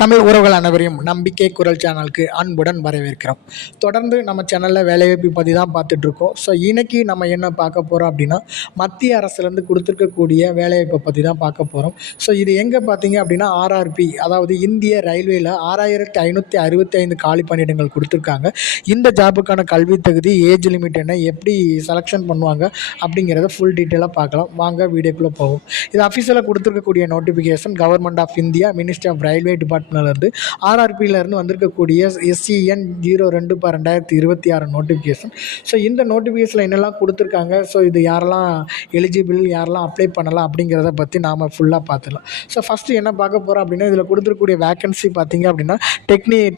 தமிழ் உறவுகள் அனைவரையும் நம்பிக்கை குரல் சேனலுக்கு அன்புடன் வரவேற்கிறோம். தொடர்ந்து நம்ம சேனலில் வேலைவாய்ப்பு பற்றி தான் பார்த்துட்ருக்கோம். ஸோ இன்றைக்கி நம்ம என்ன பார்க்க போகிறோம் அப்படின்னா, மத்திய அரசுலேருந்து கொடுத்துருக்கக்கூடிய வேலைவாய்ப்பை பற்றி தான் பார்க்க போகிறோம். ஸோ இது எங்கே பார்த்தீங்க அப்படின்னா, ஆர்ஆர்பி, அதாவது இந்திய ரயில்வேயில் 6565 காலி பணியிடங்கள் கொடுத்துருக்காங்க. இந்த ஜாபுக்கான கல்வி தகுதி, ஏஜ் லிமிட் என்ன, எப்படி செலெக்ஷன் பண்ணுவாங்க அப்படிங்கிறத ஃபுல் டீட்டெயிலாக பார்க்கலாம். வாங்க வீடியோக்குள்ளே போவோம். இது அஃபிஷியலாக கொடுத்துருக்கக்கூடிய notification government of India, ministry of railway டிபார்ட்மெண்ட்லேருந்து ஆர்ஆர்பியிலேருந்து வந்திருக்கக்கூடிய SCN 02/2026 நோட்டிஃபிகேஷன். ஸோ இந்த நோட்டிஃபிகேஷனில் என்னெல்லாம் கொடுத்துருக்காங்க, ஸோ இது யாரெல்லாம் எலிஜிபிள், யாரெல்லாம் அப்ளை பண்ணலாம் அப்படிங்கிறத பற்றி நாம் ஃபுல்லாக பார்த்துக்கலாம். ஸோ ஃபஸ்ட்டு என்ன பார்க்க போகிறோம் அப்படின்னா, இதில் கொடுத்துருக்கக்கூடிய வேக்கன்சி பார்த்தீங்க அப்படின்னா,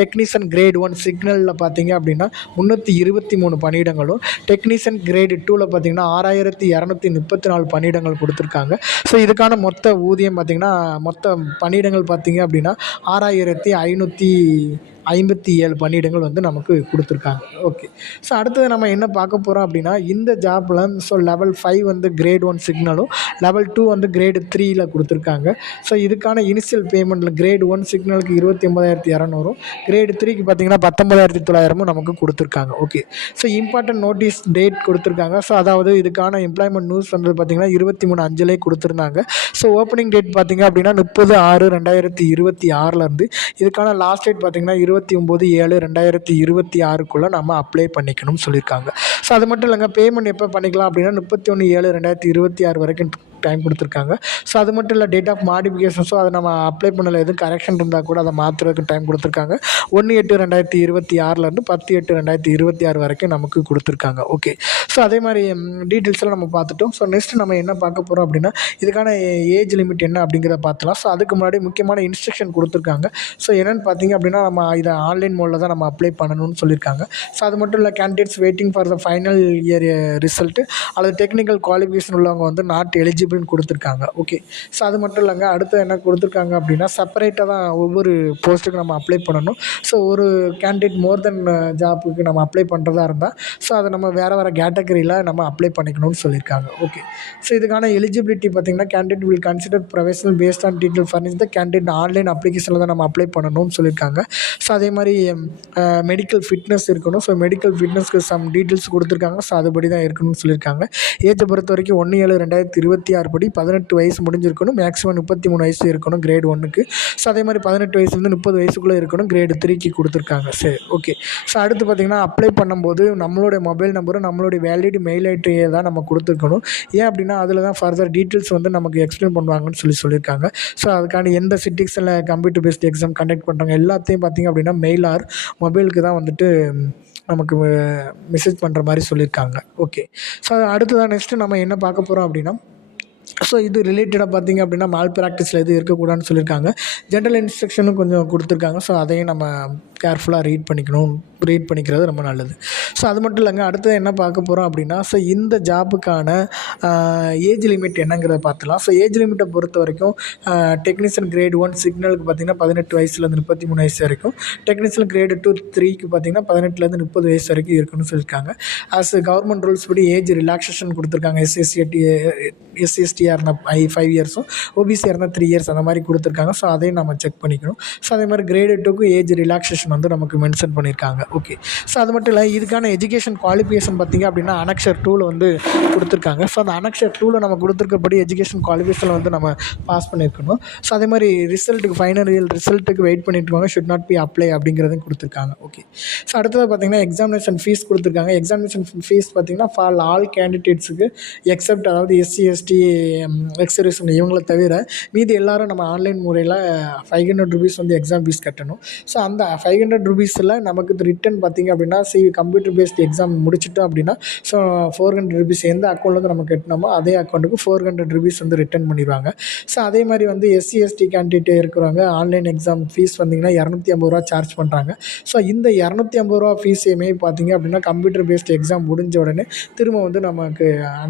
டெக்னீஷியன் கிரேட் 1 சிக்னலில் பார்த்தீங்க அப்படின்னா 323 பணியிடங்களும், டெக்னீஷியன் கிரேடு 2ல் பார்த்தீங்கன்னா 6234 பணியிடங்கள் கொடுத்துருக்காங்க. ஸோ இதுக்கான மொத்த ஊதியம் பார்த்தீங்கன்னா, மொத்த பணியிடங்கள் பார்த்தீங்க அப்படின்னா 6557 பணியிடங்கள் வந்து நமக்கு கொடுத்துருக்காங்க. ஓகே. ஸோ அடுத்தது நம்ம என்ன பார்க்க போகிறோம் அப்படின்னா, இந்த ஜாப்பில் ஸோ லெவல் 5 வந்து கிரேட் 1 சிக்னலும், லெவல் 2 வந்து கிரேடு 3ல் கொடுத்துருக்காங்க. ஸோ இதுக்கான இனிஷியல் பேமெண்ட்டில் கிரேடு 1 சிக்னலுக்கு 29,200, கிரேடு 3க்கு பார்த்தீங்கன்னா 19,900 நமக்கு கொடுத்துருக்காங்க. Okay. So important notice date கொடுத்துருக்காங்க. ஸோ அதாவது இதுக்கான எம்ப்ளாய்மெண்ட் நியூஸ் வந்தது பார்த்தீங்கன்னா 23/5 கொடுத்துருந்தாங்க. ஸோ ஓப்பனிங் டேட் பார்த்தீங்க அப்படின்னா 30/6/2026 இதுக்கான லாஸ்ட் டேட் பார்த்தீங்கன்னா 29/7/2026 நம்ம அப்ளை பண்ணிக்கணும்னு சொல்லியிருக்காங்க. ஸோ அது மட்டும் இல்லைங்க, பேமெண்ட் எப்போ பண்ணிக்கலாம் அப்படின்னா 31/7/2026 வரைக்கும் டைம் கொடுத்துருக்காங்க. ஸோ அது மட்டும் இல்லை, டேட் ஆஃப் மாடிஃபிகேஷன், ஸோ அதை நம்ம அப்ளை பண்ணல எதுவும் கரெக்ஷன் இருந்தால் கூட அதை மாற்றுறதுக்கு டைம் கொடுத்துருக்காங்க. 1/8/2026 10/8/2026 வரைக்கும் நமக்கு கொடுத்துருக்காங்க. ஓகே. ஸோ அதே மாதிரி டீட்டெயில்ஸ்லாம் நம்ம பார்த்துட்டோம். ஸோ நெக்ஸ்ட் நம்ம என்ன பார்க்க போகிறோம் அப்படின்னா, இதுக்கான ஏஜ் லிமிட் என்ன அப்படிங்கிறத பார்த்துலாம். ஸோ அதுக்கு முன்னாடி முக்கியமான இன்ஸ்ட்ரக்ஷன் கொடுத்துருக்காங்க. ஸோ என்னென்னு பார்த்தீங்க அப்படின்னா, நம்ம இதை ஆன்லைன் மோடில் தான் நம்ம அப்ளை பண்ணணும்னு சொல்லியிருக்காங்க. ஸோ அது மட்டும் இல்லை, candidates waiting for the final year result அல்லது டெக்னிக்கல் குவாலிஃபிகேஷன் உள்ளவங்க வந்து நாட் எலிஜிபிள்னு கொடுத்துருக்காங்க. ஓகே. ஸோ அது மட்டும் இல்லைங்க, அடுத்து என்ன கொடுத்துருக்காங்க அப்படின்னா, செப்பரேட்டாக தான் ஒவ்வொரு போஸ்ட்டுக்கு நம்ம அப்ளை பண்ணணும். ஸோ ஒரு கேண்டிடேட் மோர் தென் ஜாப்புக்கு நம்ம அப்ளை பண்ணுறதா இருந்தால், ஸோ அதை நம்ம வேறு கேட்டகரியில் நம்ம அப்ளை பண்ணிக்கணும்னு சொல்லியிருக்காங்க. ஓகே. ஸோ இதுக்கான எலிஜிபிலிட்டி பார்த்திங்கன்னா, candidate will consider professional based on detail furnish the candidate online அப்ளிகேஷனில் தான் நம்ம அப்ளை பண்ணணும்னு சொல்லியிருக்காங்க. ஸோ அதே மாதிரி மெடிக்கல் ஃபிட்னஸ் இருக்கணும். ஸோ மெடிக்கல் ஃபிட்னஸ்க்கு சம் டீட்டெயில்ஸ் கொடுத்துருக்காங்க. ஸோ அதுபடி தான் இருக்கணும்னு சொல்லியிருக்காங்க. ஏஜை பொறுத்த வரைக்கும் 1/7/2026 படி 18 வயசு முடிஞ்சிருக்கணும். மேக்ஸிமம் 33 வயசு இருக்கணும் கிரேட் 1க்கு. ஸோ அதே மாதிரி 18 வயசுலேருந்து 30 வயசுக்குள்ளே இருக்கணும் கிரேடு 3க்கு கொடுத்துருக்காங்க. சரி. ஓகே. ஸோ அடுத்து பார்த்திங்கன்னா, அப்ளை பண்ணும்போது நம்மளுடைய மொபைல் நம்பரும் நம்மளுடைய வேலிட் மெயில் ஐடியை தான் நம்ம கொடுத்துருக்கணும். ஏன் அப்படின்னா, அதில் தான் ஃபர்தர் டீட்டெயில்ஸ் வந்து நமக்கு எக்ஸ்பிளைன் பண்ணுவாங்கன்னு சொல்லியிருக்காங்க. ஸோ அதுக்கான எந்த சிட்டிங்ஸில் கம்ப்யூட்டர் பேஸ்ட் எக்ஸாம் கண்டக்ட் பண்ணுறாங்க எல்லாத்தையும் பார்த்திங்க அப்படின்னா மெயில் ஆர் மொபைலுக்கு தான் வந்துட்டு நமக்கு மெசேஜ் பண்ணுற மாதிரி சொல்லியிருக்காங்க. ஓகே. ஸோ அடுத்ததான் நெக்ஸ்ட்டு நம்ம என்ன பார்க்க போகிறோம் அப்படின்னா, ஸோ இது ரிலேட்டடாக பார்த்திங்க அப்படின்னா, மால் ப்ராக்டிஸில் எதுவும் இருக்கக்கூடாதுன்னு சொல்லியிருக்காங்க. ஜென்ரல் இன்ஸ்ட்ரக்ஷனும் கொஞ்சம் கொடுத்துருக்காங்க. ஸோ அதையும் நம்ம கேர்ஃபுல்லாக ரீட் பண்ணிக்கிறது ரொம்ப நல்லது. ஸோ அது மட்டும் இல்லைங்க, அடுத்தது என்ன பார்க்க போகிறோம் அப்படின்னா, ஸோ இந்த ஜாப்புக்கான ஏஜ் லிமிட் என்னங்கிறத பார்த்துலாம். ஸோ ஏஜ் லிமிட்டை பொறுத்த வரைக்கும் டெக்னீஷியன் கிரேட் 1 சிக்னலுக்கு பார்த்திங்கன்னா 18 வயசுலேருந்து 33 வயசு வரைக்கும், டெக்னீஷியன் கிரேடு 2 3க்கு பார்த்திங்கன்னா 18லேருந்து 30 வயசு வரைக்கும் இருக்குன்னு சொல்லியிருக்காங்க. கவர்மெண்ட் ரூல்ஸ் படி ஏஜ் ரிலாக்ஸேஷன் கொடுத்துருக்காங்க. SC/ST இருந்தால் 5 இயர்ஸும், OBC இருந்தால் 3 இயர்ஸ் அந்த மாதிரி கொடுத்துருக்காங்க. ஸோ அதையும் நம்ம செக் பண்ணிக்கணும். ஸோ அதே மாதிரி கிரேடு 2க்கு ஏஜ் ரிலாக்ஸேஷன் வந்து நமக்கு மென்ஷன் பண்ணியிருக்காங்க. ஓகே. ஸோ அது மட்டும் இல்லை, இதுக்கான எஜுகேஷன் குவாலிஃபிகேஷன் பார்த்திங்க அப்படின்னா அனக்ஷர் 2ல் வந்து கொடுத்துருக்காங்க. ஸோ அந்த அனக்ஷர் 2ல் நம்ம கொடுத்துருக்கப்படி எஜுகேஷன் குவாலிஃபிகேஷனில் வந்து நம்ம பாஸ் பண்ணியிருக்கணும். ஸோ அதே மாதிரி ரிசல்ட்டுக்கு ஃபைனல் இயர் ரிசல்ட்டுக்கு வெயிட் பண்ணிட்டுருக்காங்க. ஷுட் நாட் பி அப்ளை அப்படிங்கிறதையும் கொடுத்துருக்காங்க. ஓகே. ஸோ அடுத்தது பார்த்திங்கன்னா, எக்ஸாமினேஷன் ஃபீஸ் கொடுத்துருக்காங்க. எக்ஸாமினேஷன் ஃபீஸ் பார்த்திங்கன்னா ஃபார் ஆல் கேண்டிடேட்ஸுக்கு எக்ஸப்ட், அதாவது SC/ST எக்ஸர்விஸ்மெண்ட் இவங்கள தவிர மீதி எல்லோரும் நம்ம ஆன்லைன் முறையில் 500 ரூபீஸ் வந்து எக்ஸாம் ஃபீஸ் கட்டணும். ஸோ அந்த 500 ரூபீஸில் நமக்கு ரிட்டன் பார்த்திங்க அப்படின்னா, கம்ப்யூட்டர் பேஸ்ட் எக்ஸாம் முடிச்சிட்டோம் அப்படின்னா, ஸோ 400 ரூபீஸ் எந்த அக்கௌண்ட்லேருந்து நம்ம கட்டினோமோ அதே அக்கௌண்ட்டுக்கு 400 ரூபீஸ் வந்து ரிட்டன் பண்ணிடுவாங்க. ஸோ அதே மாதிரி வந்து SC/ST கேண்டிடேட் இருக்கிறவங்க ஆன்லைன் எக்ஸாம் ஃபீஸ் வந்திங்கன்னா 250 ரூபா சார்ஜ் பண்ணுறாங்க. ஸோ இந்த 250 ரூபா ஃபீஸையுமே பார்த்திங்க அப்படின்னா, கம்ப்யூட்டர் பேஸ்ட் எக்ஸாம் முடிஞ்ச உடனே திரும்ப வந்து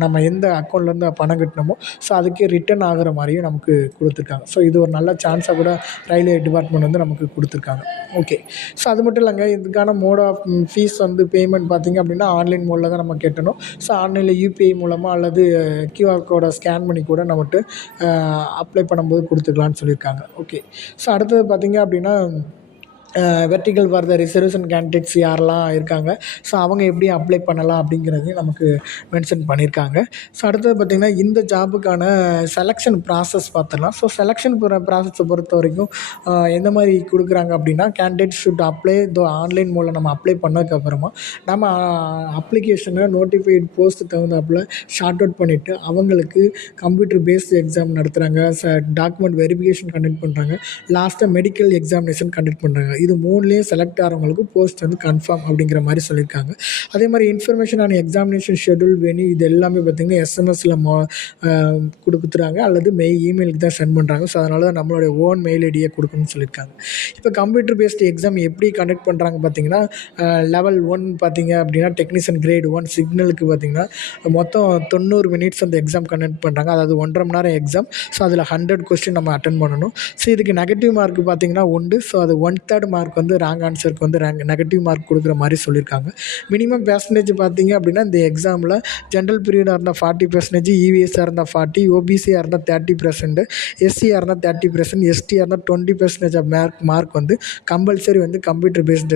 நம்ம எந்த அக்கௌண்ட்லேருந்து பணம் கட்டினோமோ ஸோ அதுக்கு ரிட்டர்ன் ஆகிற மாதிரியும் நமக்கு கொடுத்துருக்காங்க. ஸோ இது ஒரு நல்ல சான்ஸாக கூட ரயில்வே டிபார்ட்மெண்ட் வந்து நமக்கு கொடுத்துருக்காங்க. ஓகே. ஸோ அது மட்டும் இல்லைங்க, இதுக்கான மோட் ஆஃப் ஃபீஸ் வந்து பேமெண்ட் பார்த்திங்க அப்படின்னா ஆன்லைன் மோடில் தான் நம்ம கட்டணும். ஸோ ஆன்லைனில் யூபிஐ மூலமாக அல்லது கியூஆர் கோடை ஸ்கேன் பண்ணி கூட நம்மட்டு அப்ளை பண்ணும்போது கொடுத்துக்கலான்னு சொல்லியிருக்காங்க. ஓகே. ஸோ அடுத்தது பார்த்திங்க அப்படின்னா vertical for the reservation candidates யாரெல்லாம் இருக்காங்க, ஸோ அவங்க எப்படி அப்ளை பண்ணலாம் அப்படிங்கிறதையும் நமக்கு மென்ஷன் பண்ணியிருக்காங்க. ஸோ அடுத்தது பார்த்திங்கன்னா இந்த ஜாபுக்கான செலெக்ஷன் ப்ராசஸ் பார்த்துடலாம். ஸோ செலெக்ஷன் ப்ராசஸை பொறுத்த வரைக்கும் எந்த மாதிரி கொடுக்குறாங்க அப்படின்னா, கேண்டிடேட் ஷுட் அப்ளை ஆன்லைன் மூலம் நம்ம அப்ளை பண்ணதுக்கப்புறமா நம்ம அப்ளிகேஷனை நோட்டிஃபைடு போஸ்ட் தகுந்தாப்பில் ஷார்ட் அவுட் பண்ணிவிட்டு அவங்களுக்கு கம்ப்யூட்டர் பேஸ்டு எக்ஸாம் நடத்துகிறாங்க, டாக்குமெண்ட் வெரிஃபிகேஷன் கண்டக்ட் பண்ணுறாங்க, லாஸ்ட்டாக மெடிக்கல் எக்ஸாமினேஷன் கண்டக்ட் பண்ணுறாங்க. இது 3லேயும் செலக்ட் ஆகிறவங்களுக்கு போஸ்ட் வந்து கன்ஃபார்ம் அப்படிங்கிற மாதிரி சொல்லியிருக்காங்க. அதே மாதிரி information on examination schedule venue இது எல்லாமே பார்த்திங்கன்னா எஸ்எம்எஸில் கொடுத்துறாங்க அல்லது இமெயிலுக்கு தான் சென்ட் பண்ணுறாங்க. ஸோ அதனால தான் நம்மளுடைய ஓன் மெயில் ஐடியை கொடுக்கணும்னு சொல்லியிருக்காங்க. இப்போ கம்ப்யூட்டர் பேஸ்டு எக்ஸாம் எப்படி கண்டக்ட் பண்ணுறாங்க பார்த்திங்கன்னா, லெவல் 1 பார்த்திங்க அப்படின்னா டெக்னீஷியன் கிரேட் 1 சிக்னலுக்கு பார்த்திங்கன்னா மொத்தம் 90 மினிட்ஸ் அந்த எக்ஸாம் கண்டக்ட் பண்ணுறாங்க. அதாவது 1.5 மணி நேரம் எக்ஸாம். ஸோ அதில் 100 கொஸ்டின் நம்ம அட்டன் பண்ணணும். ஸோ இதுக்கு நெகட்டிவ் மார்க் பார்த்திங்கன்னா உண்டு. ஸோ அது 1/3 மார்க் வந்து ராங் ஆன்சருக்கு வந்து நெகட்டிவ் மார்க் கொடுக்குற மாதிரி சொல்லியிருக்காங்க. மினிமம் பெர்சன்டேஜ் பார்த்திங்க அப்படின்னா இந்த எக்ஸாமில் ஜென்ரல் பீரியடாக இருந்தால் 40%, இவிஎஸ்ஸாக இருந்தால் 40%, ஓபிசியாக இருந்தால் 30%, எஸ்சியாக இருந்தால் 30%, எஸ்டியாக இருந்தால் 20% ஆஃப் மார்க் வந்து கம்பல்சரி வந்து கம்ப்யூட்டர் பேஸ்ட்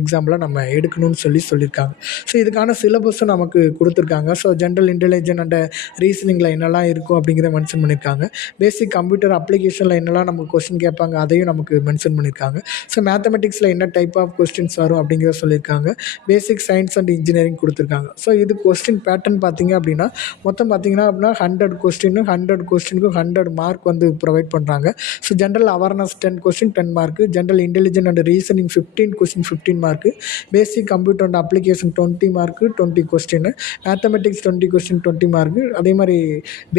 எக்ஸாமில் நம்ம எடுக்கணும்னு சொல்லியிருக்காங்க. ஸோ இதுக்கான சிலபஸும் நமக்கு கொடுத்துருக்காங்க. ஸோ ஜென்ரல் இன்டெலிஜென்ஸ் அண்ட் ரீசனிங்கில் என்னெல்லாம் இருக்கும் அப்படிங்கிறத மென்ஷன் பண்ணியிருக்காங்க. பேசிக் கம்ப்யூட்டர் அப்ளிகேஷனில் என்னெல்லாம் நமக்கு கொஸ்டின் கேட்பாங்க அதையும் நமக்கு மென்ஷன் பண்ணியிருக்காங்க. ஸோ மேத்தமெட்டிக்ஸில் என்ன டைப் ஆஃப் கொஸ்டின்ஸ் வரும் அப்படிங்கிறத சொல்லியிருக்காங்க. பேசிக் சயின்ஸ் அண்ட் இன்ஜினியரிங் கொடுத்துருக்காங்க. ஸோ இது கொஸ்டின் பேட்டர்ன் பார்த்திங்க அப்படின்னா மொத்தம் பார்த்திங்கன்னா அப்படின்னா 100 கொஸ்டினுக்கு 100 மார்க் வந்து ப்ரொவைட் பண்ணுறாங்க. So general awareness 10 question 10 mark, general intelligence and reasoning 15 question 15 mark, basic computer and application 20 mark 20 question, mathematics 20 question 20 mark, அதே மாதிரி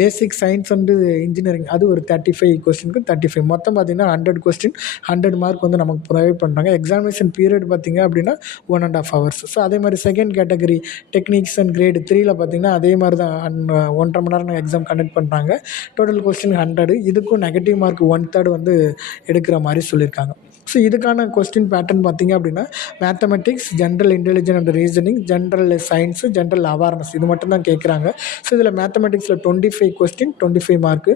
பேசிக் சயின்ஸ் அண்டு இன்ஜினியரிங் அது ஒரு 35 கொஸ்டினுக்கு 35, மொத்தம் பார்த்திங்கன்னா 100 கொஸ்டின் 100 மார்க் வந்து நமக்கு ப்ரொவைட் பண்ணுறாங்க. எக்ஸாமினேஷன் பீரியட் பார்த்திங்க அப்படின்னா 1.5 hours. ஸோ அதே மாதிரி second category technics and grade 3ல் பார்த்திங்கன்னா அதே மாதிரி தான் 1.5 மணி நேரம் எக்ஸாம் கண்டக்ட் பண்ணுறாங்க. Total question 100. இதுக்கும் நெகட்டிவ் மார்க் 1/3 வந்து எடுக்கிற மாதிரி சொல்லியிருக்காங்க. ஸோ இதுக்கான கொஸ்டின் பேட்டர்ன் பார்த்திங்க அப்படின்னா mathematics, general intelligence and reasoning, general science, general awareness இது மட்டும் தான் கேட்குறாங்க. ஸோ இதில் மேத்தமெட்டிக்ஸில் 25 question 25 mark,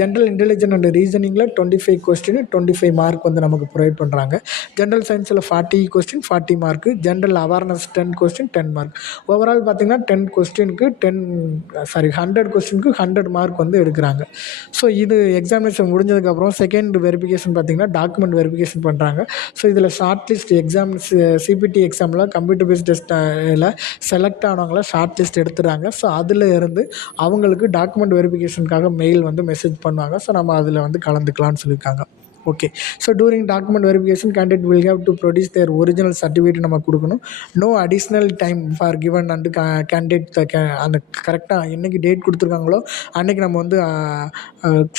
general intelligence and ரீசனிங்கில் 25 கொஸ்டின் 25 மார்க் வந்து நமக்கு ப்ரொவைட் பண்ணுறாங்க. ஜென்ரல் சயின்ஸில் 40 question 40 mark, general awareness 10 question 10 mark. Overall பார்த்திங்கன்னா 100 கொஸ்டினுக்கு 100 மார்க் வந்து எடுக்கிறாங்க. ஸோ இது எக்ஸாமினேஷன் முடிஞ்சதுக்கப்புறம் செகண்ட் வெரிஃபிகேஷன் பார்த்திங்கன்னா டாக்குமெண்ட் வெரிஃபிகேஷன் பண்ணுறாங்க. ஸோ இதில் ஷார்ட் லிஸ்ட் எக்ஸாம்ஸ் சிபிடி எக்ஸாமில் கம்ப்யூட்டர் பேஸ்ட் டெஸ்ட்டில் செலக்ட் ஆனவங்கள ஷார்ட் லிஸ்ட் எடுத்துகிறாங்க. ஸோ அதில் இருந்து அவங்களுக்கு டாக்குமெண்ட் வெரிஃபிகேஷனுக்காக மெயில் வந்து மெசேஜ் பண்ணுவாங்க. ஸோ நம்ம அதில் வந்து கலந்துக்கலாம்னு சொல்லியிருக்காங்க. Okay. So during document verification candidate will have to produce their original certificate நம்ம கொடுக்கணும். No additional time for given and candidate அந்த கரெக்டாக என்றைக்கு டேட் கொடுத்துருக்காங்களோ அன்றைக்கி நம்ம வந்து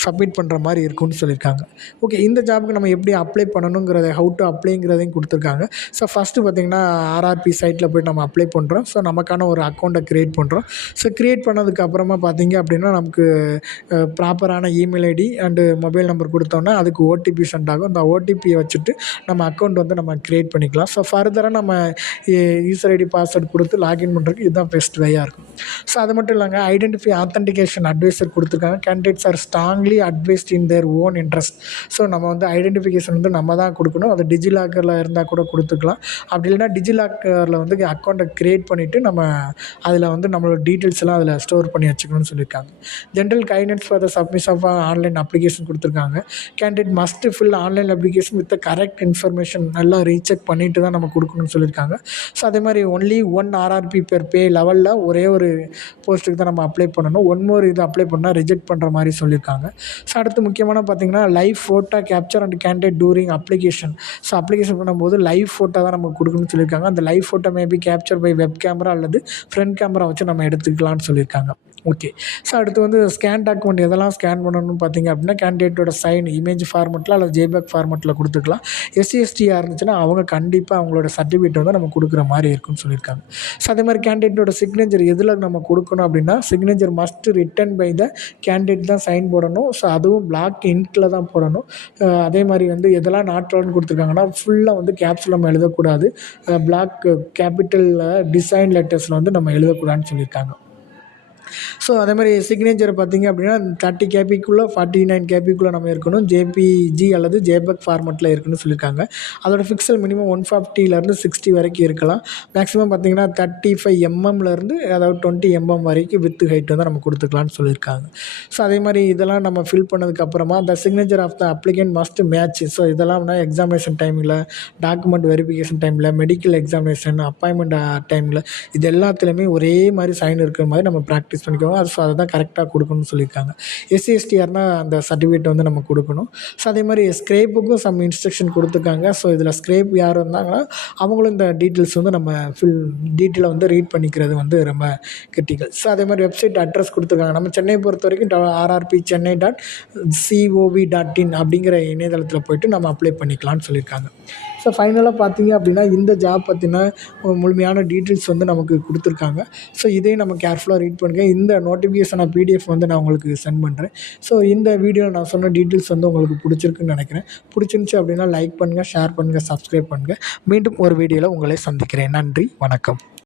சப்மிட் பண்ணுற மாதிரி இருக்கும்னு சொல்லியிருக்காங்க. ஓகே. இந்த ஜாபுக்கு நம்ம எப்படி அப்ளை பண்ணணுங்கிறத ஹவு டு அப்ளைங்கிறதையும் கொடுத்துருக்காங்க. ஸோ ஃபஸ்ட்டு பார்த்திங்கன்னா ஆர்ஆர்பி சைட்டில் போய்ட்டு நம்ம அப்ளை பண்ணுறோம். ஸோ நமக்கான ஒரு அக்கௌண்ட்டை க்ரியேட் பண்ணுறோம். ஸோ க்ரியேட் பண்ணதுக்கப்புறமா பார்த்திங்க அப்படின்னா நமக்கு ப்ராப்பரான email ID and mobile number கொடுத்தோன்னா அதுக்கு ஓடிபி சென்ட் ஆகும். அந்த ஓடிபியை வச்சுட்டு நம்ம அக்கௌண்ட் வந்து நம்ம க்ரியேட் பண்ணிக்கலாம். ஸோ ஃபர்தராக நம்ம யூசர் ஐடி பாஸ்வேர்டு கொடுத்து லாகின் பண்ணுறதுக்கு இதுதான் பெஸ்ட் வேயாக இருக்கும். ஸோ அது மட்டும் இல்லைங்க, ஐடென்டிஃபை ஆத்தென்டிகேஷன் அட்வைசர் கொடுத்துருக்காங்க. Candidates R strongly advised in their own interest. So நம்ம வந்து ஐடென்டிஃபிகேஷன் வந்து நம்ம தான் கொடுக்கணும். அது டிஜிலாக்கரில் இருந்தால் கூட கொடுத்துக்கலாம். அப்படி இல்லைனா டிஜிலாக்கரில் வந்து அக்கௌண்ட்டை க்ரியேட் பண்ணிவிட்டு நம்ம அதில் வந்து நம்மளோட டீட்டெயில்ஸ் எல்லாம் அதில் ஸ்டோர் பண்ணி வச்சுக்கணும்னு சொல்லியிருக்காங்க. General guidance for the submission of online application கொடுத்துருக்காங்க. Candidate must fill online application with correct information நல்லா ரீசெக் பண்ணிவிட்டு தான் நம்ம கொடுக்கணும்னு சொல்லியிருக்காங்க. ஸோ அதே மாதிரி ஒன்லி 1 ஆர்ஆர்பி பெர் பே லெவலில் ஒரே ஒரு போஸ்ட்டுக்கு தான் நம்ம அப்ளை பண்ணணும். 1 more இது அப்ளை பண்ணால் ரிஜெக்ட் பண்ணுற மாதிரி சொல்லியிருக்காங்க. ஸோ அடுத்து முக்கியமான பார்த்திங்கன்னா live photo capture and candidate during application. So application பண்ணும்போது லைவ் ஃபோட்டோ தான் நம்ம கொடுக்கணும்னு சொல்லியிருக்காங்க. அந்த live photo maybe capture by web camera அல்லது ஃப்ரண்ட் கேமரா வச்சு நம்ம எடுத்துக்கலாம்னு சொல்லியிருக்காங்க. ஓகே. ஸோ அடுத்து வந்து ஸ்கேன் டாக்குமெண்ட் எதெல்லாம் ஸ்கேன் பண்ணணும்னு பார்த்தீங்க அப்படின்னா, கேண்டிடேட்டோட சைன் இமேஜ் ஃபார்மெட்டில் அல்லது ஜேபேக் ஃபார்மெட்டில் கொடுத்துக்கலாம். எஸ்சி, எஸ்டியா இருந்துச்சுன்னா அவங்க கண்டிப்பாக அவங்களோட சர்டிஃபிகேட் வந்து நம்ம கொடுக்குற மாதிரி இருக்குன்னு சொல்லியிருக்காங்க. ஸோ அதே மாதிரி கேண்டிடேட்டோட சிக்னேச்சர் எதில் நம்ம கொடுக்கணும் அப்படின்னா, signature must written by the candidate தான் சைன் போடணும். ஸோ அதுவும் பிளாக் இங்க்கில் தான் போடணும். அதே மாதிரி வந்து எதெல்லாம் நாட் அலோவ்டுன்னு கொடுத்துருக்காங்கன்னா, ஃபுல்லாக வந்து கேப்ஸில் நம்ம எழுதக்கூடாது. பிளாக் கேபிட்டலில் டிசைன் லெட்டர்ஸில் வந்து நம்ம எழுதக்கூடாதுன்னு சொல்லியிருக்காங்க. ஸோ அதே மாதிரி சிக்னேச்சர் பார்த்திங்க அப்படின்னா 30 கேபிக்குள்ளே 49 கேபிக்குள்ளே நம்ம இருக்கணும். ஜேபிஜி அல்லது ஜேபெக் ஃபார்மெட்டில் இருக்குன்னு சொல்லியிருக்காங்க. அதோட பிக்சல் மினிமம் 140லேருந்து 60 வரைக்கும் இருக்கலாம். மேக்ஸிமம் பார்த்திங்கன்னா 35 எம்எம்லேருந்து அதாவது 20 எம்எம் வரைக்கும் வித் ஹைட் வந்து நம்ம கொடுத்துக்கலான்னு சொல்லியிருக்காங்க. ஸோ அதே மாதிரி இதெல்லாம் நம்ம ஃபில் பண்ணதுக்கப்புறமா the signature of the applicant must match. So இதெல்லாம்னா எக்ஸாமினேஷன் டைமில், டாக்குமெண்ட் வெரிஃபிகேஷன் டைமில், மெடிக்கல் எக்ஸாமினேஷன், அப்பாயின்மெண்ட் டைமில் இது எல்லாத்துலேயுமே ஒரே மாதிரி சைன் இருக்கிற மாதிரி நம்ம ப்ராக்டிஸ் பண்ணிக்கோங்க. ஸோ அதை தான் கரெக்டாக கொடுக்கணும்னு சொல்லியிருக்காங்க. எஸ்சி, எஸ்டிஆர்னா அந்த சர்டிஃபிகேட் வந்து நம்ம கொடுக்கணும். ஸோ அதே மாதிரி ஸ்க்ரேப்புக்கும் சம் இன்ஸ்ட்ரக்ஷன் கொடுத்துருக்காங்க. ஸோ இதில் ஸ்க்ரேப் யார் இருந்தாங்கன்னா அவங்களும் இந்த டீட்டெயில்ஸ் வந்து நம்ம டீட்டெயிலை வந்து ரீட் பண்ணிக்கிறது வந்து ரொம்ப கிரிட்டிக்கல். ஸோ அதே மாதிரி வெப்சைட் அட்ரஸ் கொடுத்துருக்காங்க. நம்ம சென்னையை பொறுத்த வரைக்கும் rrpchennai.cov.in அப்படிங்கிற இணையதளத்தில் போய்ட்டு நம்ம அப்ளை பண்ணிக்கலாம்னு சொல்லியிருக்காங்க. ஸோ ஃபைனலாக பார்த்தீங்க அப்படின்னா இந்த ஜாப் பற்றின முழுமையான டீட்டெயில்ஸ் வந்து நமக்கு கொடுத்துருக்காங்க. ஸோ இதையும் நம்ம கேர்ஃபுல்லாக ரீட் பண்ணுங்க. இந்த நோட்டிஃபிகேஷனை பிடிஎஃப் வந்து நான் உங்களுக்கு சென்ட் பண்ணுறேன். ஸோ இந்த வீடியோவில் நான் சொன்ன டீட்டெயில்ஸ் வந்து உங்களுக்கு பிடிச்சிருக்குன்னு நினைக்கிறேன். பிடிச்சிருந்துச்சி அப்படின்னா லைக் பண்ணுங்கள், ஷேர் பண்ணுங்கள், சப்ஸ்கிரைப் பண்ணுங்கள். மீண்டும் ஒரு வீடியோவில் உங்களை சந்திக்கிறேன். நன்றி, வணக்கம்.